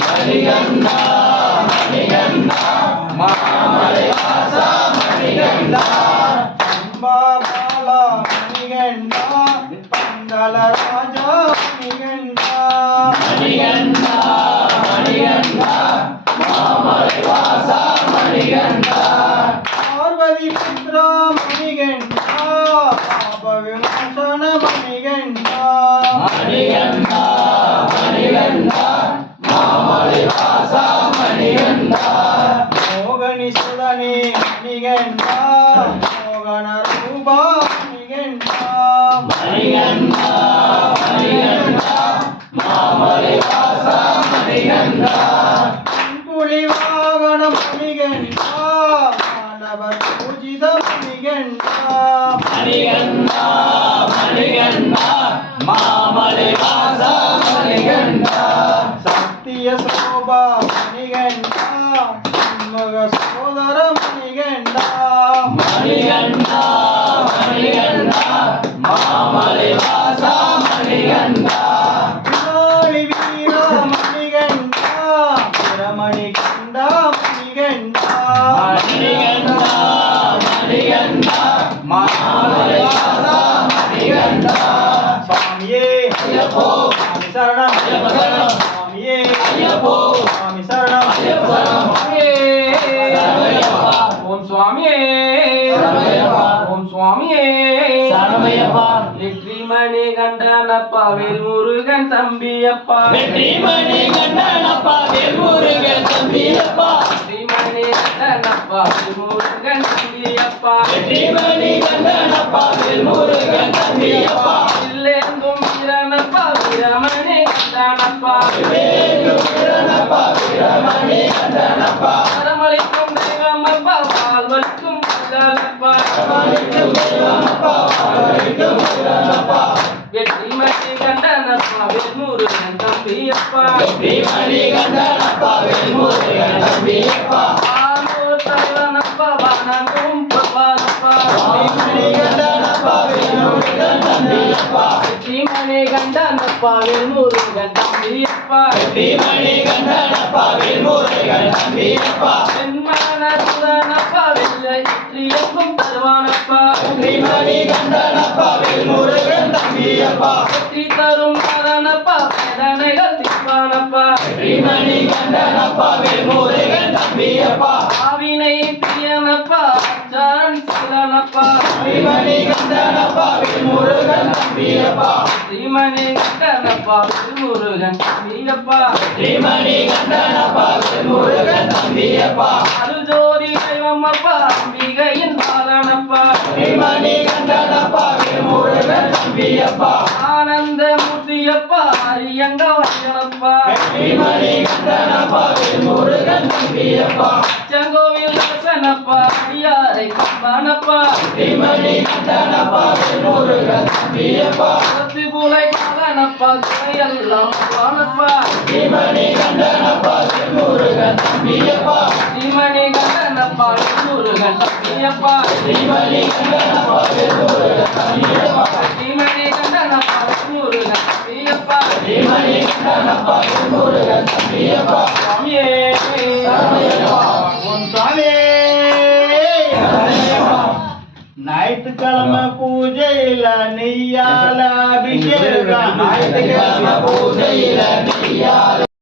மணிகண்டா மணிகண்டா மாமலை வாசா மணிகண்டா பாபாலா மணிகண்டா பந்தல மணிகண்டா மணிகண்டா மணிகண்டா மாமலை வாசா மணிகண்டா புலி வாகன மணிகண்டா மாணவர் பூஜித மணிகண்டா மணிகண்டா மணிகண்டா மாமலை வாசா மணிகண்டா சத்திய சோபா மணிகண்டா சோதர மணிகண்டா மணிகண்டா மணிகண்டா சரணம். ஐயப்ப சரணம். சுவாமியே. ஐயப்போ. சுவாமி சரணம். ஐயப்ப சரணம். சரணமையப்பா. ஓம் சுவாமியே. ஓம் சுவாமியே. சரணமையப்பா. வெற்றிமணி கண்டனப்பா வெற்றிமணி கண்டனப்பா வேல்முருகன் தம்பியப்பா. வெற்றிமணி கண்டனப்பா வேல்முருகன் தம்பியப்பா. வெற்றிமணி கண்டனப்பா வேல்முருகன் தம்பியப்பா. இல்லேந்தும் கண்டனப்பா வரமளிக்கும் தெய்வமப்பா வாழ்வளிக்கும் புகழப்பா வரமளிக்கும் தெய்வமப்பா, வரமளிக்கும் வீரனப்பா. வெற்றிமணி கண்டனப்பா வேல்முருகன் தம்பியப்பா. வெற்றிமணி கண்டனப்பா வேல்முருகன் தம்பியப்பா. ஆனூர் தவனப்பா வணங்கும் பவானப்பா வெற்றிமணி கண்டனப்பா கண்டனப்பா வெற்றிமணி கண்டனப்பா வேல்முருகன் தம்பியப்பா வெண்மன சுதனப்பா வெள்ளை இற்றியங்கும் தருவானப்பா. வெற்றிமணி கண்டனப்பா வேல்முருகன் தம்பியப்பா. வெற்றி தரும் மரணப்பா வேதனைகள் தீர்ப்பானப்பா. வெற்றிமணி கண்டனப்பா வேல்முருகன் ஆவினை பிரியனப்பா சிலனப்பா. வெற்றிமணி கண்டனப்பா வேல்முருகன் தம்பியப்பா. ஸ்ரீமணி கண்டனப்பா வேல்முருகன் தம்பியப்பா. வெற்றிமணி கண்டனப்பா வேல்முருகன் தம்பியப்பா. அருஜோதி தெய்வமப்பா அம்பிகையின் பாலனப்பா. வெற்றிமணி கண்டனப்பா வேல்முருகன் தம்பியப்பா. ஆனந்த மூர்த்தியப்பா அரியங்க வையனப்பா வெற்றிமணி கண்டனப்பா வேல்முருகன் தம்பியப்பா. செங்கோவில் தர்சனப்பா அடியாரை கம்பானப்பா வெற்றிமணி கண்டனப்பா வேல்முருகன் தம்பியப்பா பத்து துணையெல்லாம் வானப்பா வெற்றிமணி கண்டனப்பா வேல்முருகன் தம்பியப்பா. ஸ்ரீமணி கண்டனப்பா முருகன் தம்பியப்பா வெற்றிமணி கண்டனப்பா வேல்முருகன் தம்பியப்பா கண்டனப்பா தம்பியப்பா கண்டனப்பா தம்பியப்பா. నైట్ కళమ పూజల నెయ్యాల అభిషేక నైట్ కళమ పూజల నెయ్యాల